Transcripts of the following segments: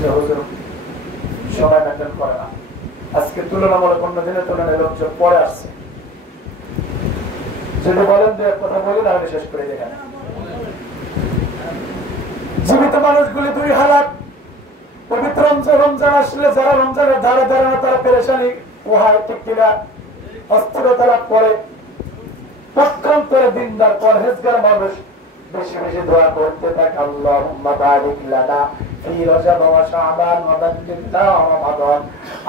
যে হুজুর সময় মেনটেন করে না। আজকে তুলনামূলক অন্য দিনের তুলনায় লোকজন পরে আসছে। যদি বলেন যে কথা বলি তাহলে শেষ করে দেখেন। জীবিত মানুষগুলি দুই হালাত। পবিত্র রমজান আসলে যারা রমজানের ধারে ধারে তারা পেরেশানি পোহায়, ঠিক কিনা, অস্থিরতা লাভ করে। পক্ষান্তরে দিনদার পরহেজগার মানুষ বেশি বেশি দোয়া করতে থাকে, আল্লাহুম্মা বারিক লানা ফি রজব ওয়া শাবান ওয়া বাল্লিগনা রমাদান।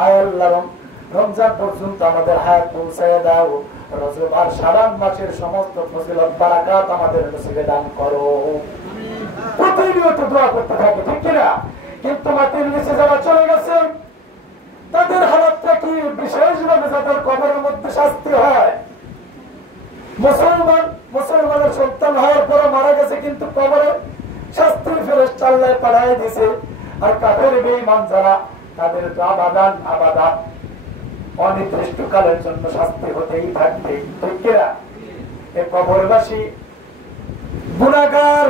আয় আল্লাহ, রমজান পর্যন্ত আমাদের হায়াত পৌঁছায় দাও, রজব আর শাবান মাসের সমস্ত ফজিলত বারাকাত আমাদের নসিবে দান করো। প্রতিনিয়ত দোয়া করতে থাকে, ঠিক কিনা। কিন্তু মাটির নিচে যারা চলে গেছে তাদের হালাতটা কি? বিশেষভাবে যাদের কবরের মধ্যে শাস্তি হয়। মুসলমানের সন্তান হওয়ার পরে মারা গেছে, কিন্তু কবরে শাস্তির ফেরেশতা আল্লাহ পাঠিয়ে দিয়েছে। আর কাফের বেঈমান যারা, তাদের তো আবাদান অনির্দিষ্টকালের জন্য শাস্তি হতেই থাকবে, ঠিক কিনা। এই কবরবাসী গুনাহগার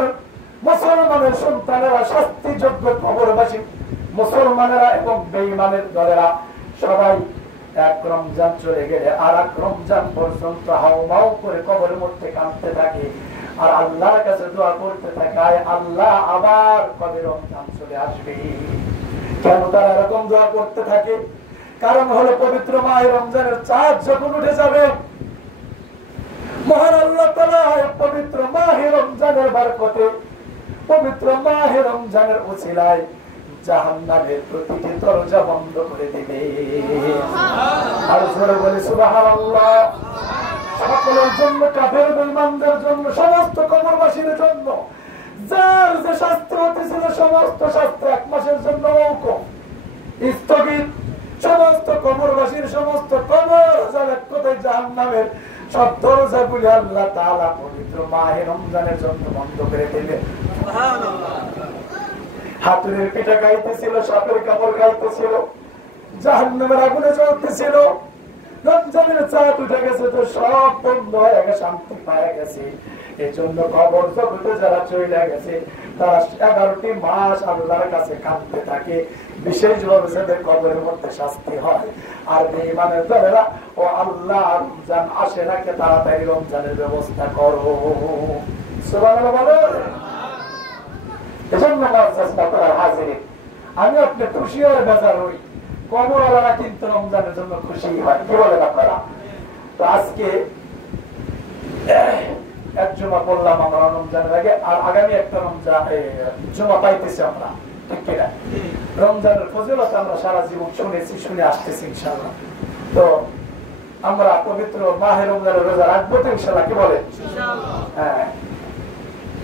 মুসলমানের সন্তানেরা, শাস্তিযোগ্য কবরবাসী মুসলমানেরা এবং বেঈমানের দলেরা সবাই এক রমজান চলে গেলে আর এক রমজান পর্যন্ত হাউমাউ করে কবরের মধ্যে কাঁদতে থাকে আর আল্লাহর কাছে দোয়া করতে থাকে, আল্লাহ আবার কবে রমজান চলে আসবে। কেন তারা এরকম দোয়া করতে থাকে? কারণ হলো পবিত্র মাহে রমজানের চাঁদ যখন উঠে যাবে, মহান আল্লাহ তাআলা পবিত্র মাহে রমজানের বরকতে, পবিত্র মাহে রমজানের উসিলায় জাহান্নামের প্রতিটি দরজা বন্ধ করে দিবে। আর জোরে বলি সুবহানাল্লাহ। সকলের জন্য, কাফের বেঈমানদের জন্য, সমস্ত কবরবাসীর জন্য যার যে শাস্তি হতেছিল সমস্ত শাস্তি এক মাসের জন্য মওকুফ, স্থগিত। সমস্ত কবরবাসীর সমস্ত কবর জাহান্নামের সব দরজাগুলি আল্লাহ তাআলা পবিত্র মাহে রমজানের জন্য বন্ধ করে দিলেন। সুবহানাল্লাহ। হাতুড়ির পিঠা খাইতেছিল, সাপের কামড় খাইতেছিল, জাহান্নামের আগুনে জ্বলতেছিল। রমজানের চাঁদ উঠে গেছে তো সব বন্ধ হয়ে গেছে, শান্তি পাওয়া গেছে। এই জন্য কবর জগতে যারা চলে গেছে তারা 11টি মাস আল্লাহর কাছে কাঁদতে থাকে, বিশেষভাবে যাদের কবরের মধ্যে শাস্তি হয়। আর বেঈমানের দলেরা, ও আল্লাহ রমজান আসে নাকি, তাড়াতাড়ি রমজানের ব্যবস্থা করো। সুবহানাল্লাহ বলো। এজন্য আমি আপনি খুশি হয়ে বেজার হই, কবরওয়ালারা কিন্তু রমজানের জন্য খুশি হয়। কি বলেন আপনারা? তো আজকে এক জুমা পড়লাম আমরা রমজানের আগে, আর আগামী একটা রমজান জুমা পাইতেছি আমরা, ঠিক কিনা। রমজানের ফজিলত আমরা সারা জীবন শুনেছি, শুনে আসতেছি ইনশাআল্লাহ। তো আমরা পবিত্র মাহে রমজানের রোজা রাখবো তো ইনশাআল্লাহ, কি বলেন? হ্যাঁ।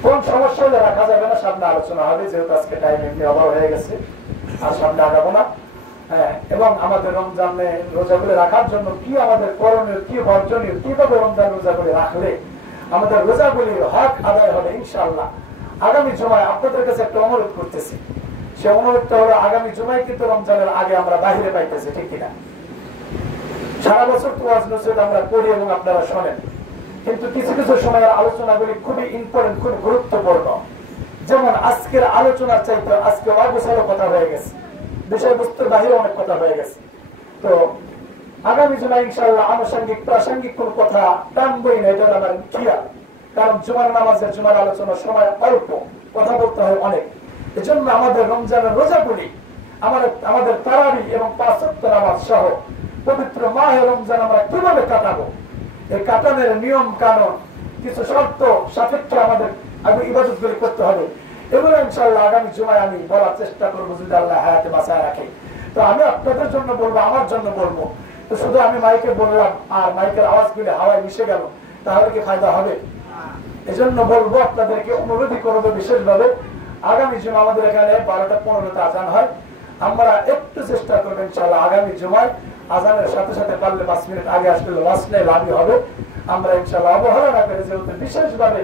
কোন সমস্যা হলে রাখা যাবে না সামনে আলোচনা হবে, যেহেতু আজকে টাইম এমনি অভাব হয়ে গেছে, আর সামনে আগাবো না। হ্যাঁ, এবং আমাদের রমজানে রোজাগুলি রাখার জন্য কি আমাদের করণীয়, কি বর্জনীয়, কিভাবে রমজান রোজাগুলি রাখলে আমাদের রোজাগুলির হক আদায় হবে ইনশাআল্লাহ। আগামী জুমায় আপনাদের কাছে একটা অনুরোধ করতেছি। সে অনুরোধটা হলো, আগামী জুমায় কিন্তু রমজানের আগে আমরা বাহিরে পাইতেছি, ঠিক কিনা। সারা বছর তো ওয়াজ নসিহত আমরা পড়ি এবং আপনারা শোনেন, কিন্তু কিছু কিছু সময়ের আলোচনাগুলি খুবই ইম্পর্টেন্ট, খুব গুরুত্বপূর্ণ। যেমন আজকের আলোচনার চাইতে আজকে অগোছালো কথা হয়ে গেছে, বিষয়বস্তুর বাহিরে অনেক কথা হয়ে গেছে। তো আগামী জুমায় ইনশাআল্লাহ আনুষঙ্গিক প্রাসঙ্গিক কোন কথা টানবই না, এটা আমার খেয়াল। কারণ জুমার নামাজের, জুমার আলোচনার সময় অল্প, কথা বলতে হয় অনেক। এজন্য আমাদের রমজানের রোজাগুলি, আমাদের তারাবি এবং 5 ওয়াক্ত নামাজ সহ পবিত্র মাহে রমজান আমরা কিভাবে কাটাবো, এই কাটানোর নিয়ম কানুন, কিছু শর্ত সাপেক্ষে আমাদের আগে ইবাদতগুলি করতে হবে। এগুলো ইনশাআল্লাহ আগামী জুমায় আমি বলার চেষ্টা করবো, যদি আল্লাহ হায়াতে বাঁচায় রাখে। তো আমি আপনাদের জন্য বলবো, আমার জন্য বলবো। তো শুধু আমি মাইকে বললাম আর মাইকের আওয়াজগুলি হাওয়ায় মিশে গেল, তাহলে কি ফায়দা হবে? এজন্য বলবো, আপনাদেরকে অনুরোধই করবো বিশেষভাবে, আগামী জুমা আমাদের এখানে 12টা 15তে আজান হয়। আমরা একটু চেষ্টা করবো ইনশাআল্লাহ আগামী জুমায় আজানের সাথে সাথে পারলে 5 মিনিট আগে আসলে ওয়াজটাই লাভই হবে। আমরা ইনশাআল্লাহ অবহেলা না করে, যেহেতু বিশেষভাবে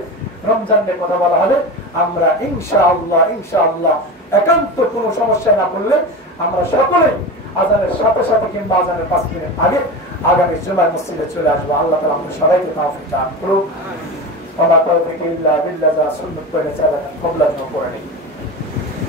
রমজান নিয়ে কথা বলা হবে, আমরা ইনশাআল্লাহ একান্ত কোনো সমস্যা না করলে আমরা সকলেই আজানের সাথে সাথে কিংবা আজানের 5 মিনিট আগে আগামী জুমায় মসজিদে চলে আসবো। আল্লাহ তাআলা আমাদের সবাইকে তৌফিক দান করুক। ওয়া মা তাওফীকি ইল্লা বিল্লাহ, যা সুন্নাত পড়ে চলা কবুল করে নিন।